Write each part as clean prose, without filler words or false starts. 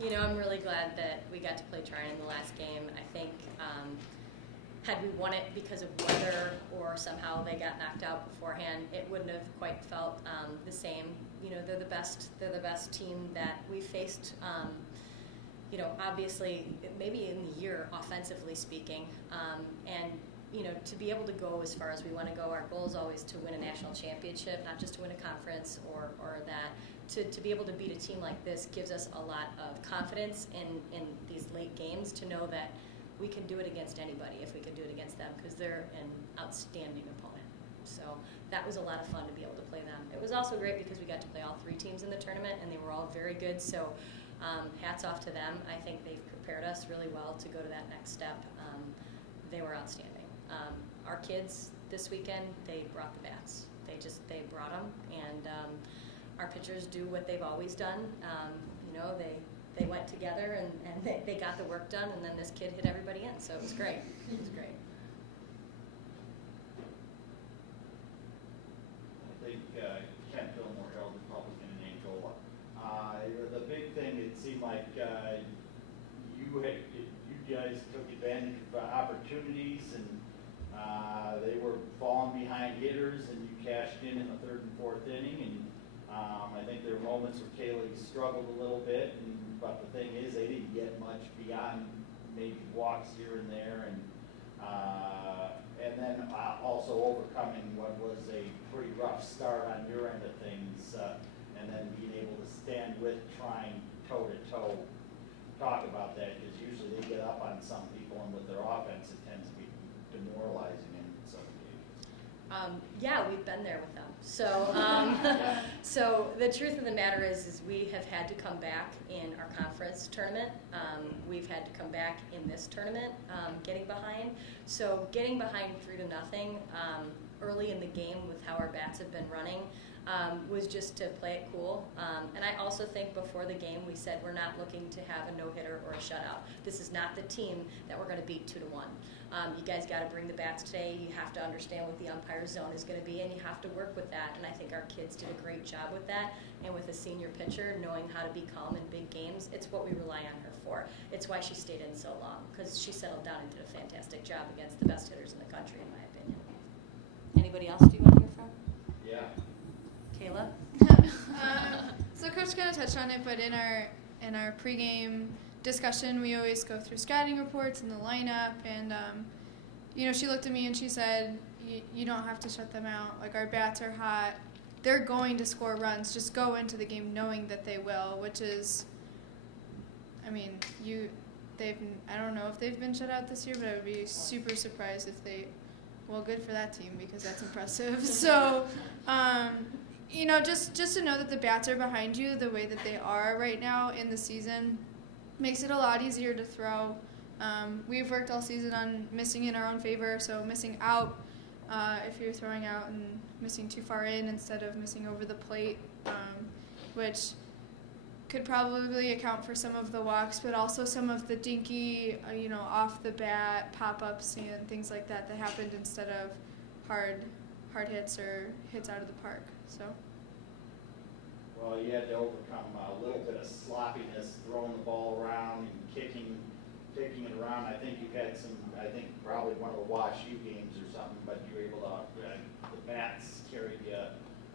You know, I'm really glad that we got to play Trine in the last game. I think had we won it because of weather or somehow they got knocked out beforehand, it wouldn't have quite felt the same. You know, they're the best team that we faced. You know, obviously, maybe in the year, offensively speaking, and you know, to be able to go as far as we want to go, our goal is always to win a national championship, not just to win a conference or that. To be able to beat a team like this gives us a lot of confidence in these late games to know that we can do it against anybody if we can do it against them, because they're an outstanding opponent. So that was a lot of fun to be able to play them. It was also great because we got to play all three teams in the tournament, and they were all very good. So hats off to them. I think they've prepared us really well to go to that next step. They were outstanding. Our kids this weekend, they brought the bats. They brought them, and our pitchers do what they've always done. You know, they went together and they got the work done, and then this kid hit everybody in, so it was great. It was great. I think Kent Fillmore, held Republican in Angola. The big thing, it seemed like you guys took advantage of opportunities, and they were falling behind hitters, and you cashed in the third and fourth inning. And I think there were moments where Kahla struggled a little bit, but the thing is, they didn't get much beyond maybe walks here and there, and then also overcoming what was a pretty rough start on your end of things, and then being able to stand with Trine toe to toe. Talk about that, because usually they get up on some people, and with their offense, it tends to be demoralizing in some cases. Yeah, we've been there with them. So, so the truth of the matter is we have had to come back in our conference tournament. We've had to come back in this tournament, getting behind. So getting behind 3-0 early in the game with how our bats have been running was just to play it cool. And I also think before the game we said we're not looking to have a no-hitter or a shutout. This is not the team that we're going to beat 2-1. You guys got to bring the bats today. You have to understand what the umpire zone is going to be, and you have to work with that. And I think our kids did a great job with that. And with a senior pitcher, knowing how to be calm in big games, it's what we rely on her for. It's why she stayed in so long, because she settled down and did a fantastic job against the best hitters in the country, in my opinion. Anybody else do you want to hear from? Yeah. Kahla? So Coach kind of touched on it, but in our pregame discussion, we always go through scouting reports and the lineup, and you know, she looked at me and she said, you don't have to shut them out. Like, our bats are hot. They're going to score runs. Just go into the game knowing that they will, which is, I mean, I don't know if they've been shut out this year, but I would be super surprised if they, well, good for that team, because that's impressive. So, you know, just to know that the bats are behind you the way that they are right now in the season makes it a lot easier to throw. We've worked all season on missing in our own favor, so missing out if you're throwing out and missing too far in instead of missing over the plate, which could probably account for some of the walks, but also some of the dinky, you know, off the bat pop-ups and things like that happened instead of hard hits or hits out of the park. So. Well, you had to overcome a little bit of sloppiness, throwing the ball around and kicking it around. I think you've had probably one of the WashU games or something, but you were able to, the bats carried you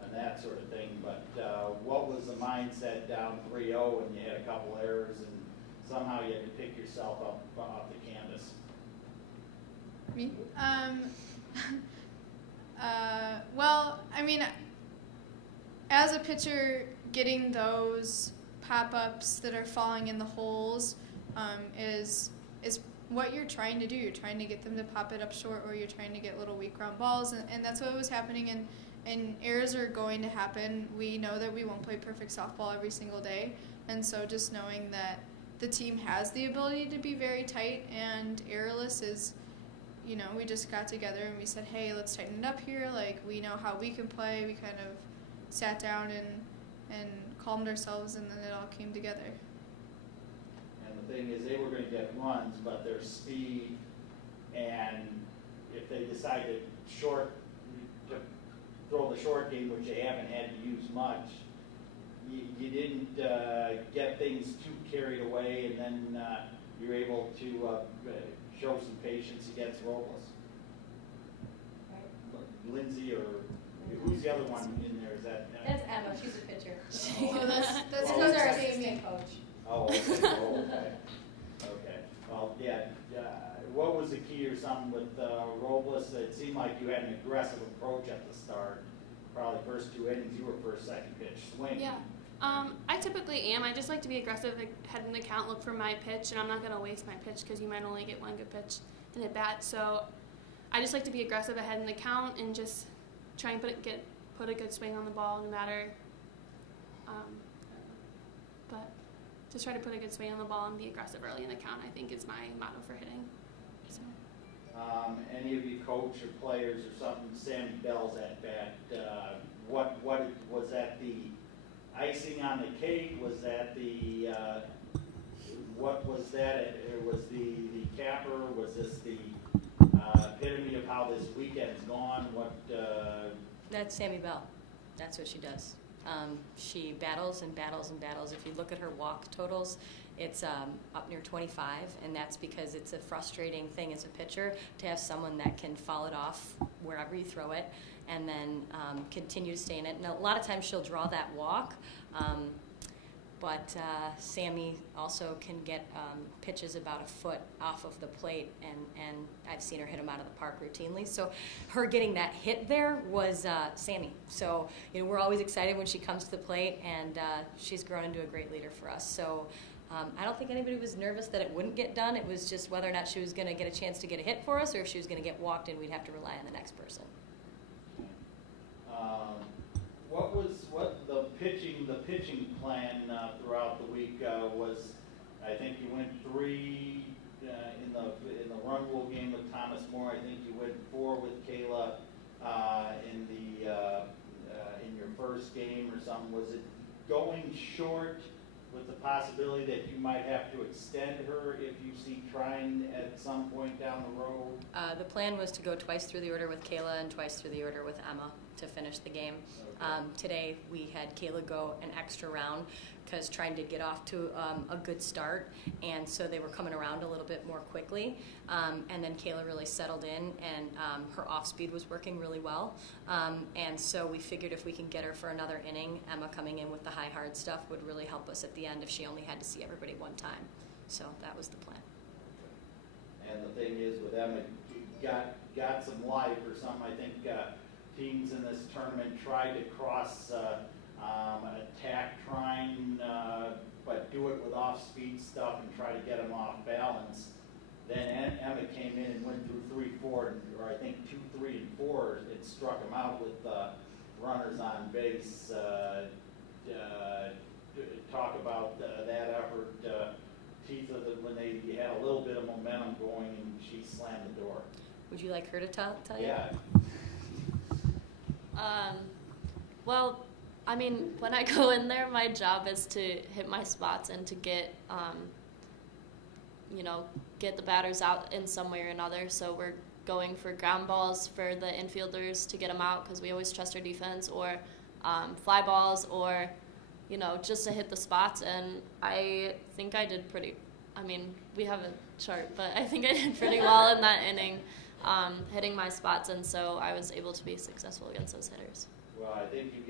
and that sort of thing. But what was the mindset down 3-0 and you had a couple errors and somehow you had to pick yourself up off the canvas? Me? Well, I mean, as a pitcher, getting those pop-ups that are falling in the holes is what you're trying to do. You're trying to get them to pop it up short, or you're trying to get little weak ground balls, and that's what was happening, and errors are going to happen. We know that we won't play perfect softball every single day, and so just knowing that the team has the ability to be very tight and errorless is, you know, we just got together and we said, hey, let's tighten it up here. Like, we know how we can play. We kind of sat down and calmed ourselves, and then it all came together. And the thing is, they were going to get runs, but their speed, and if they decide to throw the short game, which they haven't had to use much, you didn't get things carried away, and then you're able to show some patience against Robles. Linsey, or who's the other one in there? Is that? That's Emma. She's a pitcher. Oh, that's Those are our Jamie. assistant coach. Oh, okay. Oh, okay. Okay. Well, yeah. What was the key or something with Robles? It seemed like you had an aggressive approach at the start. Probably first 2 innings, you were first, second pitch swing. Yeah. I typically am. I just like to be aggressive ahead in the count, look for my pitch, and I'm not going to waste my pitch because you might only get one good pitch in at bat. So I just like to be aggressive ahead in the count and just try and put a good swing on the ball, no matter. But just try to put a good swing on the ball and be aggressive early in the count, I think, is my motto for hitting. So. Any of you coach or players or something, Sammy Bell's at bat, what was that, the icing on the cake? Was that the, what was that? Was the capper? Was this the epitome of how this weekend's gone? That's Sammy Bell. That's what she does. She battles and battles and battles. If you look at her walk totals, it's up near 25, and that's because it's a frustrating thing as a pitcher to have someone that can foul it off wherever you throw it and then continue to stay in it. And a lot of times she'll draw that walk, but Sammy also can get pitches about a foot off of the plate, and I've seen her hit them out of the park routinely. So her getting that hit there was Sammy. So we're always excited when she comes to the plate, and she's grown into a great leader for us. So I don't think anybody was nervous that it wouldn't get done. It was just whether or not she was going to get a chance to get a hit for us, or if she was going to get walked and we'd have to rely on the next person. What the pitching plan throughout the week was? I think you went 3 in the run rule game with Thomas More. I think you went 4 with Kahla in your first game or something. Was it going short with the possibility that you might have to extend her if you see Trine at some point down the road? The plan was to go twice through the order with Kahla and twice through the order with Emma to finish the game. Okay. Today we had Kahla go an extra round because Trine did get off to a good start, and so they were coming around a little bit more quickly. And then Kahla really settled in, and her off speed was working really well. And so we figured if we can get her for another inning, Emma coming in with the high hard stuff would really help us at the end if she only had to see everybody one time. So that was the plan. And the thing is with Emma, got some life or something. I think teams in this tournament tried to cross attack Trine, but do it with off-speed stuff and try to get them off balance. Then Emma came in and went through 3, 4, or I think 2, 3, and 4. It struck them out with runners on base. Talk about that effort, Tifa, when you had a little bit of momentum going and she slammed the door. Would you like her to tell you? Yeah. Well, I mean, when I go in there, my job is to hit my spots and to get, get the batters out in some way or another. So we're going for ground balls for the infielders to get them out because we always trust our defense, or fly balls, or, just to hit the spots. And I think I did we have a chart, but I think I did pretty well in that inning, hitting my spots, and so I was able to be successful against those hitters. Well, I think you've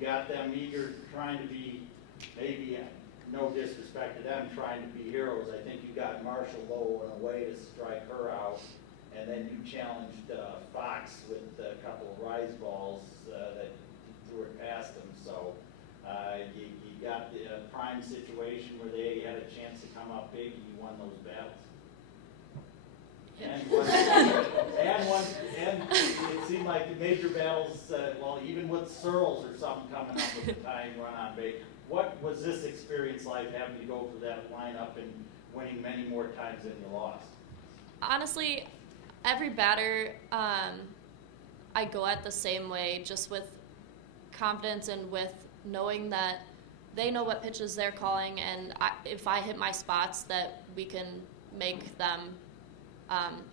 got them eager, trying to be, maybe no disrespect to them, trying to be heroes. I think you got Marshall Lowe in a way to strike her out, and then you challenged Fox with a couple of rise balls that threw it past them. So you got the prime situation where they had a chance to come up big, and you won those battles. And it seemed like the major battles, even with Searles or something coming up with the tying run on base. What was this experience like, having to go through that lineup and winning many more times than you lost? Honestly, every batter I go at the same way, just with confidence and with knowing that they know what pitches they're calling, and if I hit my spots, that we can make them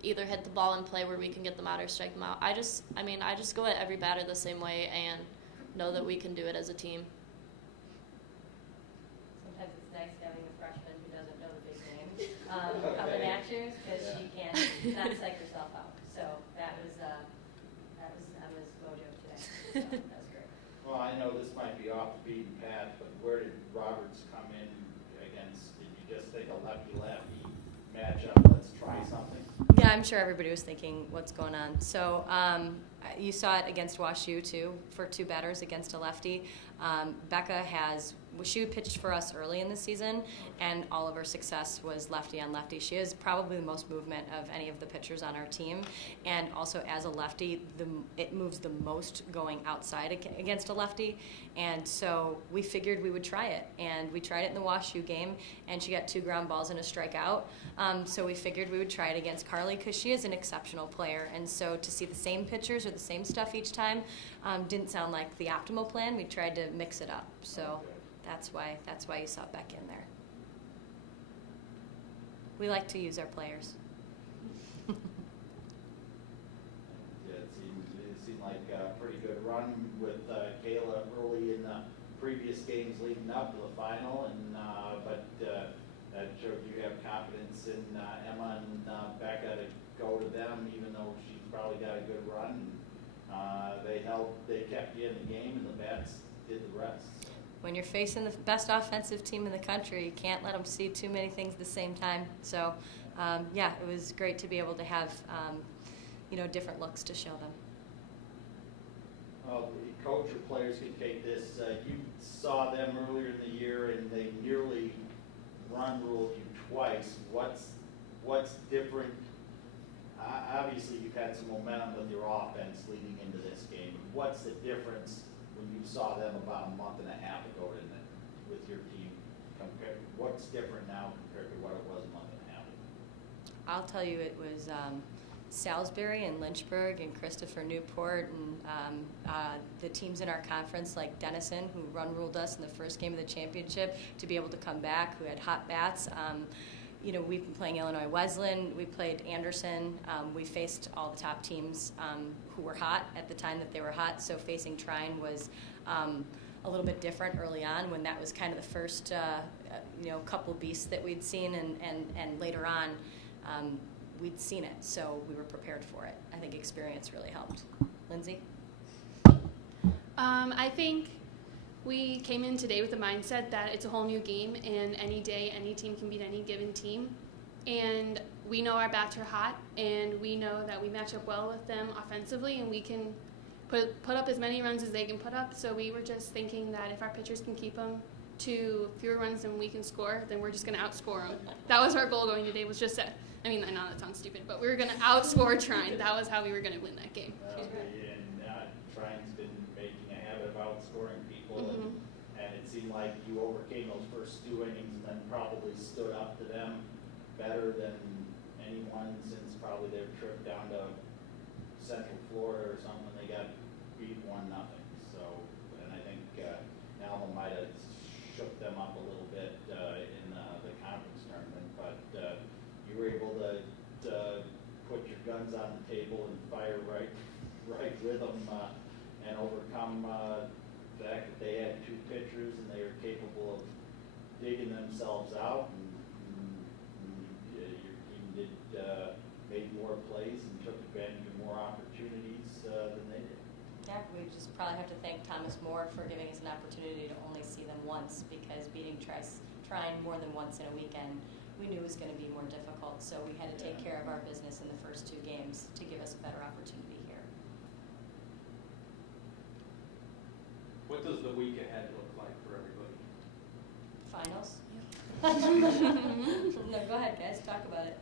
either hit the ball in play where we can get them out or strike them out. I just go at every batter the same way and know that we can do it as a team. Sometimes it's nice having a freshman who doesn't know the big names coming at you because she can't not psych herself out. So that was Emma's mojo today. So that was great. Well, I know this might be off the beaten path, but where did Roberts come in against? Did you just think a lefty-lefty matchup? Let's try something. Yeah, I'm sure everybody was thinking, what's going on? So you saw it against WashU, too, for 2 batters against a lefty. Becca she pitched for us early in the season, and all of her success was lefty on lefty. She has probably the most movement of any of the pitchers on our team, and also as a lefty, it moves the most going outside against a lefty, and so we figured we would try it, and we tried it in the WashU game, and she got 2 ground balls and a strikeout, so we figured we would try it against Carly because she is an exceptional player, and so to see the same pitchers or the same stuff each time didn't sound like the optimal plan. We tried to mix it up, so that's why you saw Beck in there. We like to use our players. Yeah, it seemed like a pretty good run with Kahla early in the previous games leading up to the final, and but that showed you have confidence in Emma and Becca to go to them, even though she's probably got a good run. They kept you in the game, and the bats did the rest. When you're facing the best offensive team in the country, you can't let them see too many things at the same time. So, yeah, it was great to be able to have, different looks to show them. Well, coach or players can take this. You saw them earlier in the year, and they nearly run-ruled you twice. What's different? Obviously, you've had some momentum with your offense leading into this game. What's the difference when you saw them about a month and a half ago with your team? What's different now compared to what it was a month and a half ago? I'll tell you, it was Salisbury and Lynchburg and Christopher Newport and the teams in our conference like Denison, who run-ruled us in the first game of the championship, to be able to come back, who had hot bats. We've been playing Illinois Wesleyan. We played Anderson. We faced all the top teams who were hot at the time that they were hot. So facing Trine was a little bit different early on, when that was kind of the first, couple beasts that we'd seen, and later on we'd seen it. So we were prepared for it. I think experience really helped. Linsey? I think we came in today with the mindset that it's a whole new game, and any day, any team can beat any given team. And we know our bats are hot, and we know that we match up well with them offensively, and we can put up as many runs as they can put up. So we were just thinking that if our pitchers can keep them to fewer runs than we can score, then we're just going to outscore them. That was our goal going today, was just that. I mean, I know that sounds stupid, but we were going to outscore Trine. That was how we were going to win that game. Trine's been making a habit of outscoring people, Mm-hmm. and it seemed like you overcame those first 2 innings and then probably stood up to them better than anyone since probably their trip down to Central Florida or something. They got beat 1-0. So, and I think Alma might have shook them up a little bit in the conference tournament, but you were able to put your guns on the table and fire right with them and overcome the fact that they had 2 pitchers and they were capable of digging themselves out, and your team made more plays and took advantage of more opportunities than they did. Yeah, we just probably have to thank Thomas Moore for giving us an opportunity to only see them once, because beating Trine more than once in a weekend we knew was going to be more difficult. So we had to take care of our business in the first 2 games to give us a better opportunity here. What does the week ahead look like for everybody? Finals? No, go ahead, guys. Talk about it.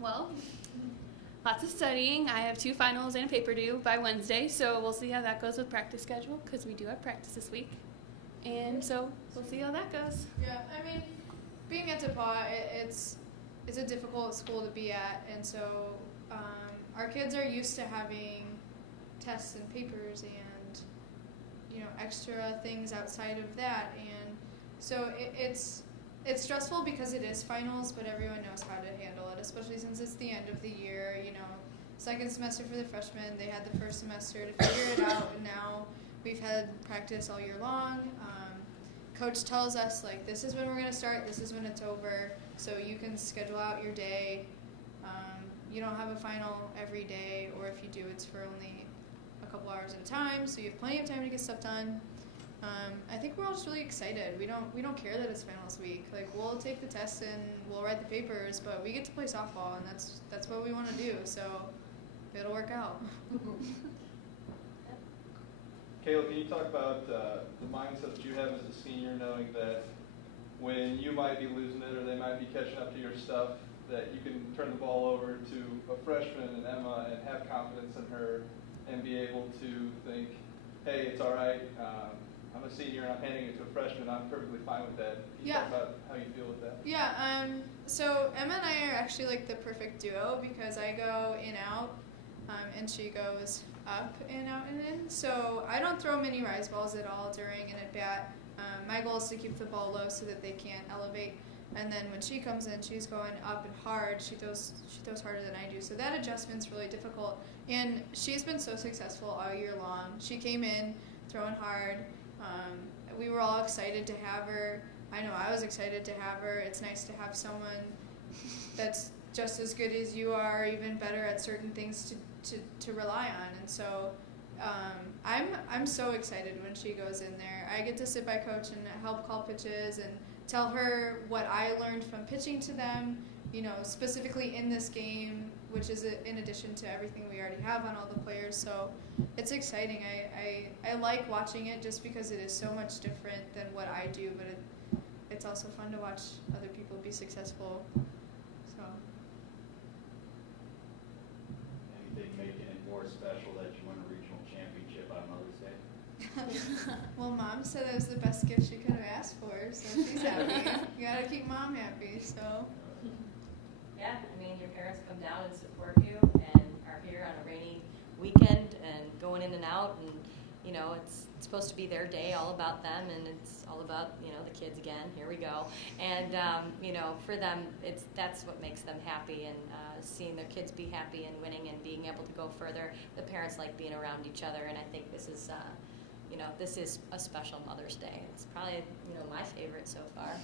Well, lots of studying. I have 2 finals and a paper due by Wednesday, so we'll see how that goes with practice schedule, because we do have practice this week. And so we'll see how that goes. Yeah, I mean, being at DePauw, it's a difficult school to be at, and so our kids are used to having tests and papers and extra things outside of that, and so it's stressful because it is finals, but everyone knows how to handle it, especially since it's the end of the year. Second semester for the freshmen, they had the first semester to figure it out, and now we've had practice all year long. Coach tells us, like, this is when we're going to start, this is when it's over, so you can schedule out your day. You don't have a final every day, or if you do, it's for only a couple hours at a time, so you have plenty of time to get stuff done. I think we're all just really excited. We don't care that it's finals week. Like, we'll take the tests and we'll write the papers, but we get to play softball, and that's what we want to do, so it'll work out. Kahla, can you talk about the mindset that you have as a senior, knowing that when you might be losing it or they might be catching up to your stuff, that you can turn the ball over to a freshman and Emma and have confidence in her and be able to think, hey, it's all right, I'm a senior and I'm handing it to a freshman, I'm perfectly fine with that. Can you talk about how you feel with that? Yeah, so Emma and I are actually like the perfect duo because I go in out and she goes up and out and in. So I don't throw many rise balls at all during an at-bat. My goal is to keep the ball low so that they can't elevate. And then when she comes in, she's going up and hard. She throws harder than I do. So that adjustment's really difficult. And she's been so successful all year long. She came in throwing hard. We were all excited to have her. I know I was excited to have her. It's nice to have someone that's just as good as you are, even better at certain things to rely on. And so I'm so excited when she goes in there. I get to sit by coach and help call pitches and tell her what I learned from pitching to them, specifically in this game, which is in addition to everything we already have on all the players. So it's exciting. I like watching it just because it is so much different than what I do, but it's also fun to watch other people be successful. So. Anything making it more special that you won a regional championship on Mother's Day? Well, Mom said it was the best gift she could have asked for, so she's happy. You gotta keep Mom happy, so. Yeah, I mean, your parents come down and support you and are here on a rainy weekend and going in and out, and it's supposed to be their day, all about them, and it's all about the kids again. Here we go, and for them, that's what makes them happy, and seeing their kids be happy and winning and being able to go further. The parents like being around each other, and I think this is. This is a special Mother's Day. It's probably, my favorite so far.